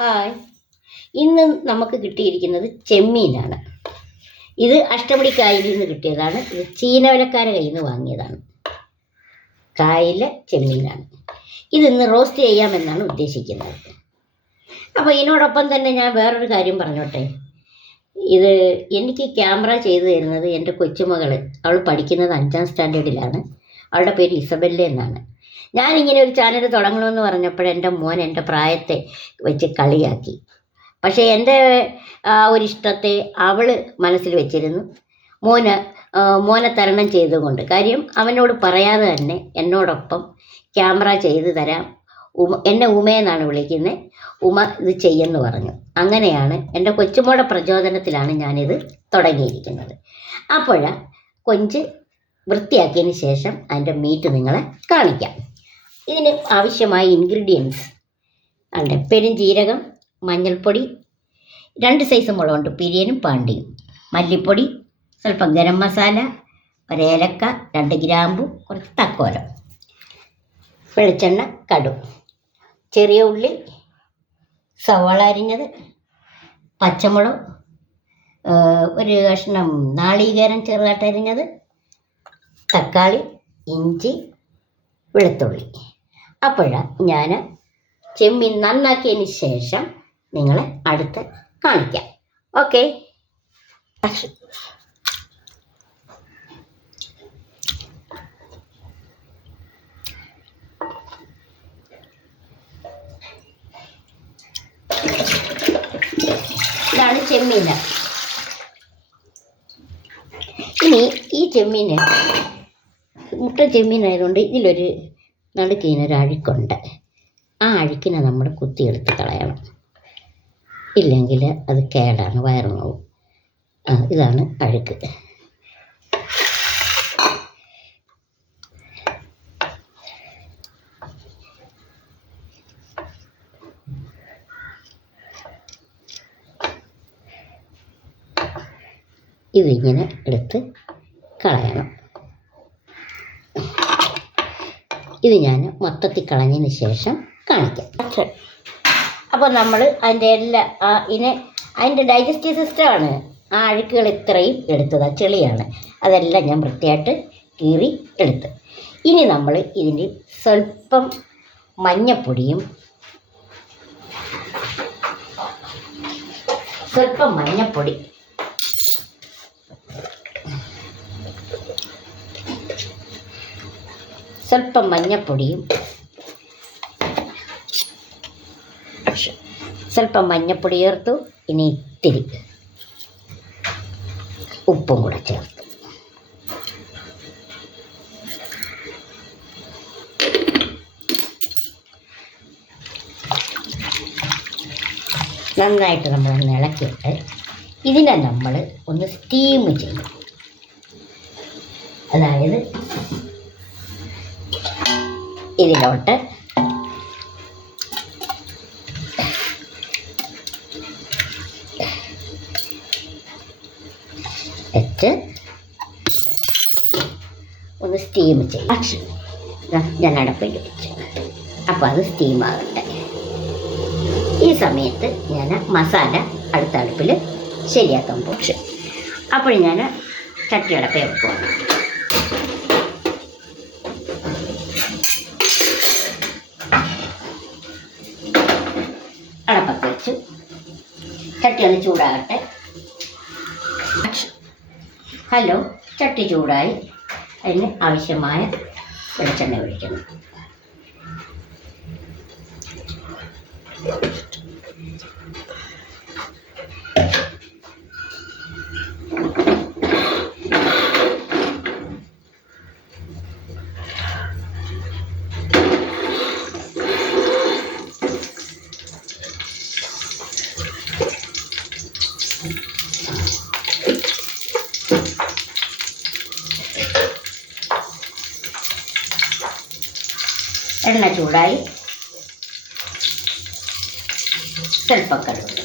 Hi. ഇന്ന് നമുക്ക് കിട്ടിയിരിക്കുന്നത് ചെമ്മീനാണ്. ഇത് അഷ്ടമുടിക്കായലിൽ നിന്ന് കിട്ടിയതാണ്. ഇത് ചീനവലക്കാരെ കയ്യിൽ നിന്ന് വാങ്ങിയതാണ്. കായലിലെ ചെമ്മീനാണ്. ഇതിന്ന് റോസ്റ്റ് ചെയ്യാമെന്നാണ് ഉദ്ദേശിക്കുന്നത്. അപ്പോൾ ഇതിനോടൊപ്പം തന്നെ ഞാൻ വേറൊരു കാര്യം പറഞ്ഞോട്ടെ. ഇത് എനിക്ക് ക്യാമറ ചെയ്തു തരുന്നത് എന്റെ കൊച്ചുമകൾ അവൾ പഠിക്കുന്നത് അഞ്ചാം സ്റ്റാൻഡേർഡിലാണ്. അവളുടെ പേര് ഇസബെല്ല എന്നാണ്. ഞാനിങ്ങനെ ഒരു ചാനൽ തുടങ്ങണമെന്ന് പറഞ്ഞപ്പോൾ എന്റെ മോൻ എന്റെ പ്രായത്തെ വെച്ച് കളിയാക്കി. പക്ഷേ എന്റെ ആ ഒരു ഇഷ്ടത്തെ അവൾ മനസ്സിൽ വെച്ചിരുന്നു. മോന് മോനെ തരണം ചെയ്തുകൊണ്ട്. കാര്യം അവനോട് പറയാതെ തന്നെ എന്നോടൊപ്പം ക്യാമറ ചെയ്തു തരാം. ഉമ എന്നെ ഉമയെന്നാണ് വിളിക്കുന്നത് ഉമ ഇത് ചെയ്യെന്ന് പറഞ്ഞു. അങ്ങനെയാണ് എന്റെ കൊച്ചുമോടെ പ്രചോദനത്തിലാണ് ഞാനിത് തുടങ്ങിയിരിക്കുന്നത്. അപ്പോൾ കൊഞ്ച് വൃത്തിയാക്കിയതിന് ശേഷം അതിന്റെ മീറ്റ് നിങ്ങളെ കാണിക്കാം. ഇതിന് ആവശ്യമായ ഇൻഗ്രീഡിയൻസ് അതിന്റെ പെരുംജീരകം മഞ്ഞൾപ്പൊടി രണ്ട് സൈസ് മുളകുണ്ട് പിരിയനും പാണ്ടിയും. മല്ലിപ്പൊടി സ്വല്പം ഗരം മസാല ഒരേലക്ക രണ്ട് ഗ്രാമ്പു കുറച്ച് തക്കോലം. വെളിച്ചെണ്ണ കടു. ചെറിയ ഉള്ളി സവാള അരിഞ്ഞത് പച്ചമുളക് ഒരു കഷ്ണം നാളികേരം ചെറുതായിട്ട് അരിഞ്ഞത് തക്കാളി ഇഞ്ചി വെളുത്തുള്ളി. അപ്പോഴാണ് ഞാൻ ചെമ്മീൻ നന്നാക്കിയതിന് ശേഷം നിങ്ങളെ അടുത്ത് കാണിക്കാം. ഓക്കെ? ഇതാണ് ചെമ്മീൻ. ഇനി ഈ ചെമ്മീന് മുട്ട ചെമ്മീനായതുകൊണ്ട് ഇതിലൊരു നടുക്കിനൊരു അഴുക്കുണ്ട്. ആ അഴുക്കിനെ നമ്മൾ കുത്തിയെടുത്ത് കളയണം. ഇല്ലെങ്കിൽ അത് കേടാണ് വയറ് ആ ഇതാണ് അഴുക്ക്. ഇതിങ്ങനെ എടുത്ത് കളയണം. ഇത് ഞാൻ മൊത്തത്തിൽ കളഞ്ഞതിന് ശേഷം കാണിക്കാം. അപ്പോൾ നമ്മൾ അതിന്റെ എല്ലാ ഇതിനെ അതിന്റെ ഡൈജസ്റ്റീവ് സിസ്റ്റമാണ് ആ അഴുക്കുകൾ ഇത്രയും എടുത്തത് ആ ചെളിയാണ്. അതെല്ലാം ഞാൻ വൃത്തിയായിട്ട് കീറി എടുത്ത്. ഇനി നമ്മൾ ഇതിന് സ്വല്പം മഞ്ഞപ്പൊടിയും സ്വല്പം മഞ്ഞപ്പൊടി സ്വല്പം മഞ്ഞപ്പൊടിയും സ്വല്പം മഞ്ഞപ്പൊടി ചേർത്തു. ഇനി ഇത്തിരി ഉപ്പും കൂടെ ചേർത്തു. നന്നായിട്ട് നമ്മൾ ഇളക്കിയിട്ട് ഇതിനെ നമ്മൾ ഒന്ന് സ്റ്റീം ചെയ്യും. അതായത് ഇതിലോട്ട്. വെച്ച് ഒന്ന് സ്റ്റീം ചെയ്യും. ഞാൻ അടപ്പിൽ വെച്ചു. അപ്പോൾ അത് സ്റ്റീം ആകട്ടെ. ഈ സമയത്ത് ഞാൻ മസാല അടുത്ത അടുപ്പിൽ ശരിയാക്കാൻ പോകും അപ്പോൾ ഞാൻ ചട്ടിയടപ്പേ വെക്കുവാണ്. അടപ്പൊക്കെ വെച്ചു ചട്ടി ഒന്ന് ചൂടാകട്ടെ. ഹലോ ചട്ടി ചൂടായി. അതിന് ആവശ്യമായ വെളിച്ചെണ്ണ ഒഴിക്കുന്നു എണ്ണ ചൂടായി. സ്വല്പം കടുക്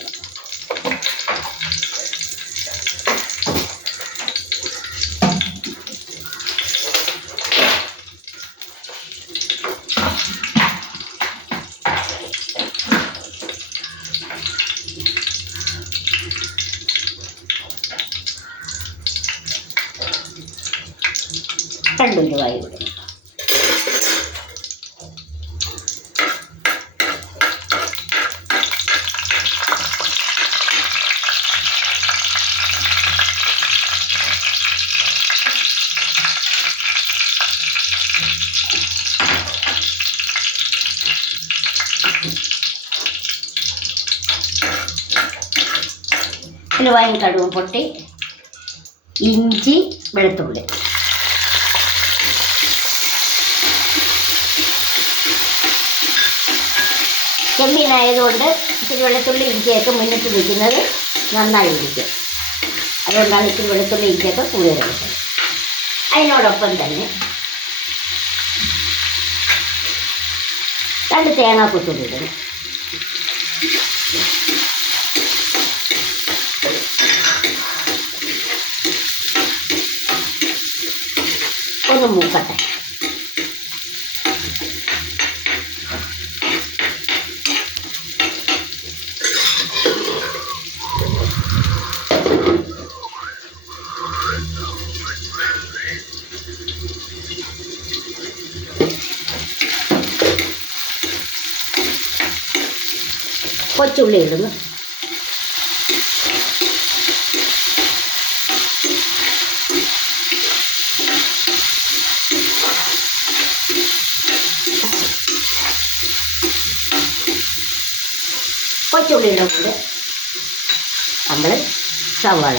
രണ്ടു രൂപ ഉലുവായും കടുവും പൊട്ടി. ഇഞ്ചി വെളുത്തുള്ളി. ചെമ്മീനായതുകൊണ്ട് ഇച്ചിരി വെളുത്തുള്ളി ഇഞ്ചിയൊക്കെ മുന്നിട്ട് നിൽക്കുന്നത് നന്നായി ഇരിക്കും. അതുകൊണ്ടാണ് ഇച്ചിരി വെളുത്തുള്ളി ഇഞ്ചിയൊക്കെ കൂടുതൽ എടുത്തത് അതിനോടൊപ്പം തന്നെ രണ്ട് തേങ്ങാ കൊത്തുള്ളിടുന്നു ഒന്ന് മൂക്കട്ടെ കൊച്ചുള്ളി ഇടുന്നു കൊച്ചുള്ളിയുടെ കൂടെ നമ്മൾ സവാള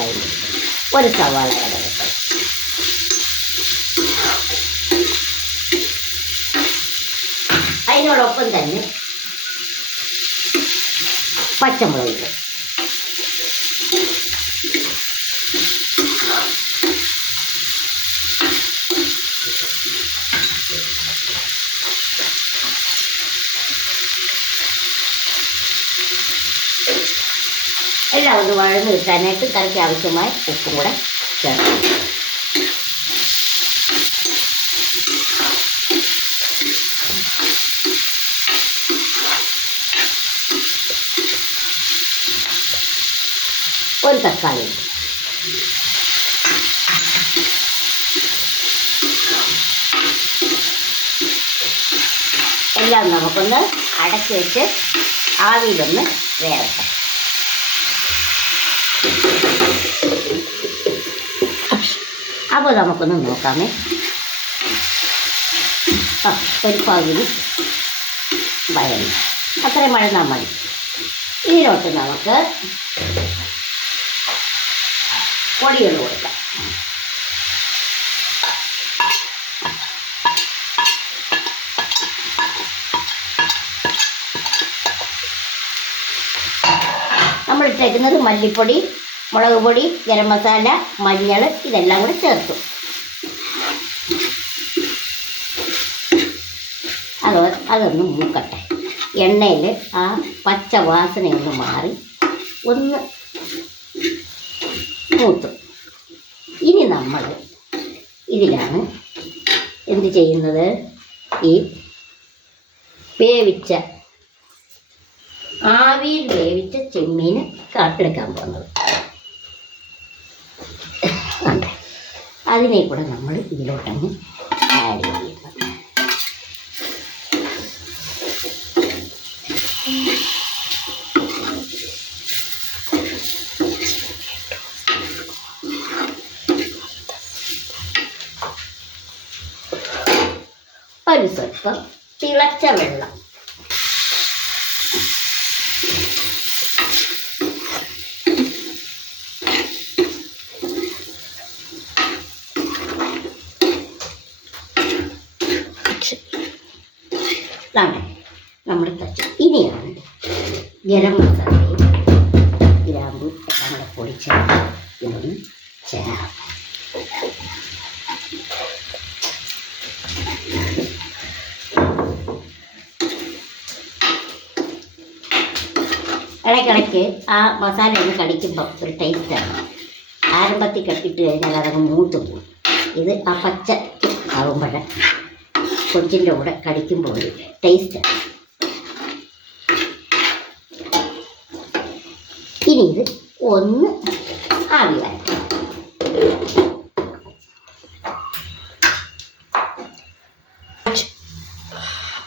ഒരു സവാള അതിനോടൊപ്പം തന്നെ പച്ചമുളക് എല്ലാം ഒന്ന് വഴന്ന് കിട്ടാനായിട്ട് കറിക്ക് ആവശ്യമായ ഉപ്പും കൂടെ ചേർക്കും ഒരു തക്കാളി. എല്ലാം നമുക്കൊന്ന് അടച്ചു വെച്ച് ആവിയിലൊന്ന് വേവട്ടെ അപ്പോൾ നമുക്കൊന്ന് നോക്കാമേ. ആ ഒരു പകുതി വയൽ. അത്രയും വഴന്നാൽ മതി. ഇതിലോട്ട് നമുക്ക് പൊടികൾ കൊടുക്കാം. നമ്മൾ ഇട്ടേക്കുന്നത് മല്ലിപ്പൊടി മുളക് പൊടി ഗരം മസാല മഞ്ഞൾ ഇതെല്ലാം കൂടെ ചേർത്തു. അത് അതൊന്ന് മൂക്കട്ടെ. എണ്ണയിൽ ആ പച്ച വാസനയൊന്ന് മാറി ഒന്ന് മൂത്തു. ഇനി നമ്മൾ ഇതിലാണ് എന്ത് ചെയ്യുന്നത്? ഈ വേവിച്ച ആവിയിൽ വേവിച്ച ചെമ്മീൻ കാട്ടെടുക്കാൻ പോകുന്നത് ഉണ്ട്. അതിനെ കൂടെ നമ്മൾ ഇതിലോട്ടങ്ങ് ആഡ് ചെയ്യുന്നു ഒരു സ്വല്പം തിളച്ച വെള്ളം. ഇതാണ് നമ്മുടെ തച്ച ഇനിയാണ് ഗരം മസാലയും ഗ്രാമ്പു നമ്മുടെ കൂടെ പൊടിച്ച് ഇതൊന്ന് ചേരാം ഇടയ്ക്കിടയ്ക്ക് ആ മസാല ഒന്ന് കടിക്കുമ്പോൾ ഒരു ടേസ്റ്റാണ് ആരംഭത്തിൽ കട്ടിട്ട് കഴിഞ്ഞാൽ അതങ്ങ് മൂത്ത് പോകും. ഇത് ആ പച്ച ആകുമ്പോഴേ കൊഞ്ചിന്റെ കൂടെ കടിക്കുമ്പോൾ ഒരു ടേസ്റ്റ് ഇനി ഇത് ഒന്ന് ആവിയായി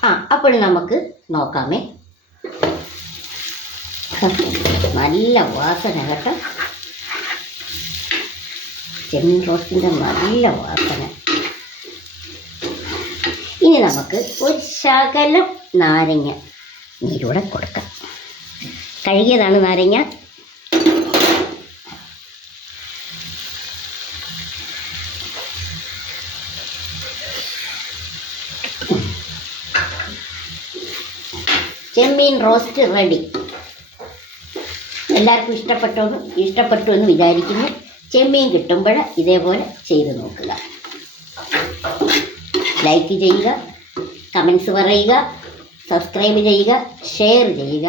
ആ അപ്പോൾ നമുക്ക് നോക്കാമേ. നല്ല വാസന കേട്ടോ. ചെമ്മീൻ റോസ്റ്റിന്റെ നല്ല വാസന. നമുക്ക് ഒരു ശകലം നാരങ്ങ നീരൂടെ കൊടുക്കാം. കഴുകിയതാണ് നാരങ്ങ. ചെമ്മീൻ റോസ്റ്റ് റെഡി. എല്ലാവർക്കും ഇഷ്ടപ്പെട്ടു ഇഷ്ടപ്പെട്ടു എന്ന് വിചാരിക്കുന്നു. ചെമ്മീൻ കിട്ടുമ്പോൾ ഇതേപോലെ ചെയ്ത് നോക്കുക. ലൈക്ക് ചെയ്യുക കമൻസ് പറയുക സബ്സ്ക്രൈബ് ചെയ്യുക ഷെയർ ചെയ്യുക.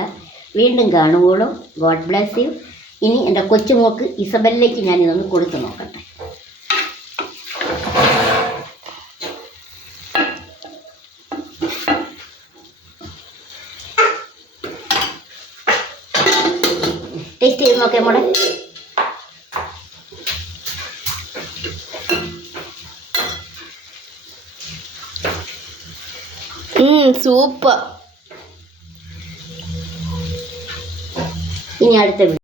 വീണ്ടും കാണുമ്പോഴും ഗോഡ് ബ്ലെസ് യു. ഇനി എന്റെ കൊച്ചുമോക്ക് ഇസബലിലേക്ക് ഞാൻ ഇതൊന്ന് കൊടുത്തു നോക്കട്ടെ. ടേസ്റ്റ് ചെയ്ത് നോക്കിയാൽ മോളെ. സൂപ്പർ ഇനി അടുത്ത